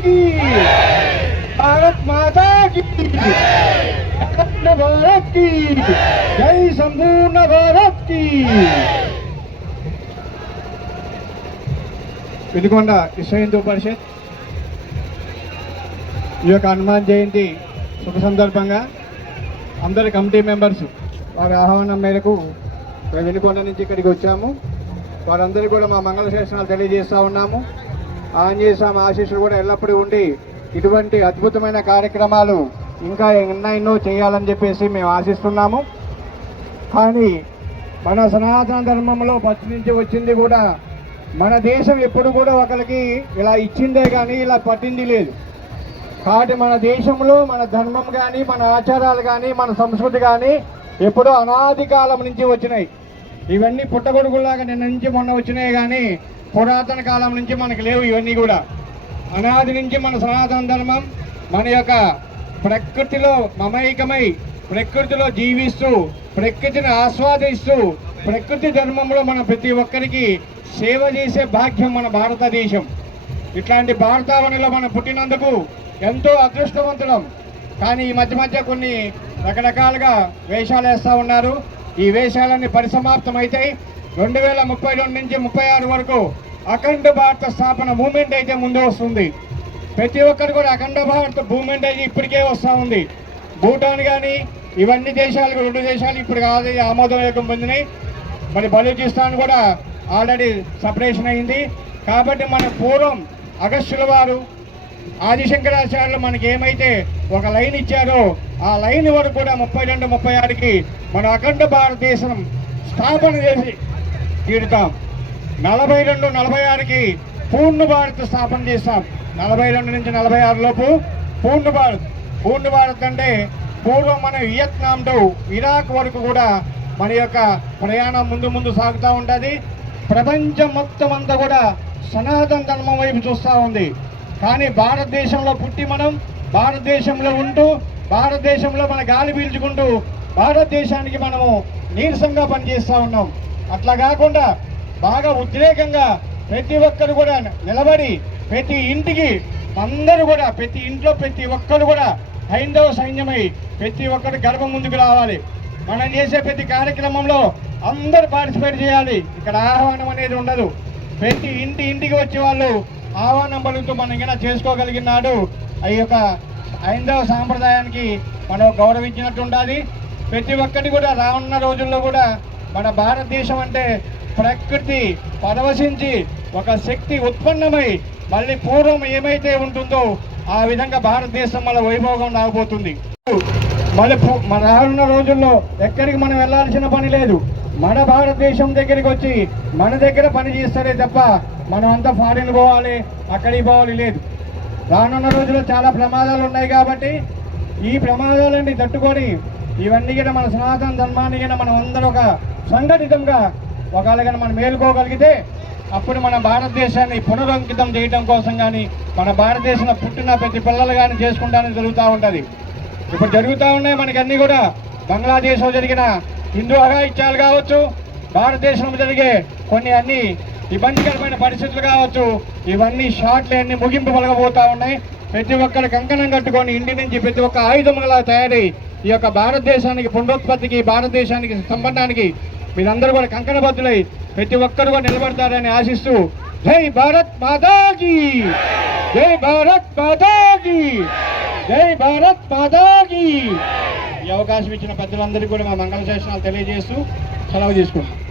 की भारत माता की अखंड भारत की जय संपूर्ण भारत की పెనుకొండ విశ్వ హిందూ పరిషత్ ఈ యొక్క హనుమాన్ జయంతి శుభ సందర్భంగా అందరి కమిటీ మెంబర్స్ వారి ఆహ్వానం మేరకు మేము వెనుకొండ నుంచి ఇక్కడికి వచ్చాము వారందరికీ కూడా మా మంగళ శాసనాలు తెలియజేస్తూ ఉన్నాము ఆంజనేయస్వామి ఆశీస్సులు కూడా ఎల్లప్పుడూ ఉండి ఇటువంటి అద్భుతమైన కార్యక్రమాలు ఇంకా ఎన్నో ఎన్నో చేయాలని చెప్పేసి మేము ఆశిస్తున్నాము. కానీ మన సనాతన ధర్మంలో ఫస్ట్ నుంచి వచ్చింది కూడా మన దేశం ఎప్పుడు కూడా ఒకరికి ఇలా ఇచ్చిందే కానీ ఇలా పట్టింది లేదు. కాబట్టి మన దేశంలో మన ధర్మం కానీ మన ఆచారాలు కానీ మన సంస్కృతి కానీ ఎప్పుడో అనాది కాలం నుంచి వచ్చినాయి. ఇవన్నీ పుట్టగొడుగులాగా నిన్న నుంచి మొన్న వచ్చినాయి కానీ పురాతన కాలం నుంచి మనకు లేవు ఇవన్నీ కూడా. అనాది నుంచి మన సనాతన ధర్మం మన యొక్క ప్రకృతిలో మమైకమై ప్రకృతిలో జీవిస్తూ ప్రకృతిని ఆస్వాదిస్తూ ప్రకృతి ధర్మంలో మన ప్రతి ఒక్కరికి సేవ చేసే భాగ్యం మన భారతదేశం. ఇట్లాంటి భారతావనిలో మనం పుట్టినందుకు ఎంతో అదృష్టవంతులం. కానీ ఈ మధ్య మధ్య కొన్ని రకరకాలుగా వేషాలు వేస్తూ ఉన్నారు. ఈ వేషాలన్నీ పరిసమాప్తమైతే రెండు వేల ముప్పై రెండు నుంచి ముప్పై ఆరు వరకు అఖండ భారత స్థాపన మూమెంట్ అయితే ముందు వస్తుంది. ప్రతి ఒక్కరు కూడా అఖండ భారత మూమెంట్ అయితే ఇప్పటికే వస్తూ ఉంది. భూటాన్ కానీ ఇవన్నీ దేశాలు రెండు దేశాలు ఇప్పుడు కాదు ఆమోదయోగం పొందినాయి. మరి బలూచిస్తాన్ కూడా ఆల్రెడీ సపరేషన్ అయింది. కాబట్టి మన పూర్వం అగస్టుల వారు ఆదిశంకరాచార్యులు మనకి ఏమైతే ఒక లైన్ ఇచ్చారో ఆ లైన్ వరకు కూడా ముప్పై రెండు ముప్పై ఆరుకి మన అఖండ భారతదేశం స్థాపన చేసి తీరుతాం నలభై రెండు నలభై ఆరుకి పూర్ణ భారత్ స్థాపన చేస్తాం నలభై రెండు నుంచి నలభై ఆరులోపు పూర్ణ భారత్. పూర్ణ భారత్ అంటే పూర్వం మన వియత్నాం టు ఇరాక్ వరకు కూడా మన యొక్క ప్రయాణం ముందు ముందు సాగుతూ ఉంటుంది. ప్రపంచం మొత్తం అంతా కూడా సనాతన ధర్మం వైపు చూస్తూ ఉంది. కానీ భారతదేశంలో పుట్టి మనం భారతదేశంలో ఉంటూ భారతదేశంలో మన గాలి పీల్చుకుంటూ భారతదేశానికి మనము నీరసంగా పనిచేస్తూ ఉన్నాం. అట్లా కాకుండా బాగా ఉద్రేకంగా ప్రతి ఒక్కరు కూడా నిలబడి ప్రతి ఇంటికి అందరూ కూడా ప్రతి ఇంట్లో ప్రతి ఒక్కరు కూడా హైందవ సైన్యమై ప్రతి ఒక్కరు గర్భం ముందుకు రావాలి. మనం చేసే ప్రతి కార్యక్రమంలో అందరూ పార్టిసిపేట్ చేయాలి. ఇక్కడ ఆహ్వానం అనేది ఉండదు. ప్రతి ఇంటి ఇంటికి వచ్చే వాళ్ళు ఆహ్వానం పలుకుతూ మనం ఇంకా చేసుకోగలిగినాడు ఈ యొక్క హైందవ సాంప్రదాయానికి మనం గౌరవించినట్టు ఉండాలి. ప్రతి ఒక్కటి కూడా రానున్న రోజుల్లో కూడా మన భారతదేశం అంటే ప్రకృతి పరవశించి ఒక శక్తి ఉత్పన్నమై మళ్ళీ పూర్వం ఏమైతే ఉంటుందో ఆ విధంగా భారతదేశం మన వైభోగం రాబోతుంది. మళ్ళీ మన రానున్న రోజుల్లో ఎక్కడికి మనం వెళ్ళాల్సిన పని లేదు. మన భారతదేశం దగ్గరికి వచ్చి మన దగ్గర పని చేస్తారే తప్ప మనం అంతా ఫారిన్ పోవాలి అక్కడికి పోవాలి లేదు. రానున్న రోజుల్లో చాలా ప్రమాదాలు ఉన్నాయి కాబట్టి ఈ ప్రమాదాలన్నీ తట్టుకొని ఇవన్నీ కూడా మన సనాతన ధర్మాన్ని కూడా మనం అందరూ ఒక సంఘటితంగా ఒకవేళ మనం మేలుకోగలిగితే అప్పుడు మన భారతదేశాన్ని పునరంకితం చేయడం కోసం కానీ మన భారతదేశంలో పుట్టిన ప్రతి పిల్లలు కానీ చేసుకుంటానికి జరుగుతూ ఉంటుంది. ఇప్పుడు జరుగుతూ ఉన్నాయి మనకి అన్నీ కూడా. బంగ్లాదేశ్లో జరిగిన హిందూ అఘాయిత్యాలు కావచ్చు భారతదేశంలో జరిగే కొన్ని అన్ని ఇబ్బందికరమైన పరిస్థితులు కావచ్చు. ఇవన్నీ షార్ట్లు అన్ని ముగింపు పలకబోతా ఉన్నాయి. ప్రతి ఒక్కరు కంకణం కట్టుకొని ఇంటి నుంచి ప్రతి ఒక్క ఆయుధములా తయారై ఈ యొక్క భారతదేశానికి పునరుత్పత్తికి భారతదేశానికి సంబంధానికి మీరందరూ కూడా కంకణబద్ధులై ప్రతి ఒక్కరు కూడా నిలబడతారని ఆశిస్తూ జై భారత్ మాతాకి! జై భారత్ మాతాకి! జై భారత్ మాతాకి! ఈ అవకాశం ఇచ్చిన పెద్దలందరికీ కూడా మా మంగళ శాసనాలు తెలియజేస్తూ సెలవు తీసుకుంటాం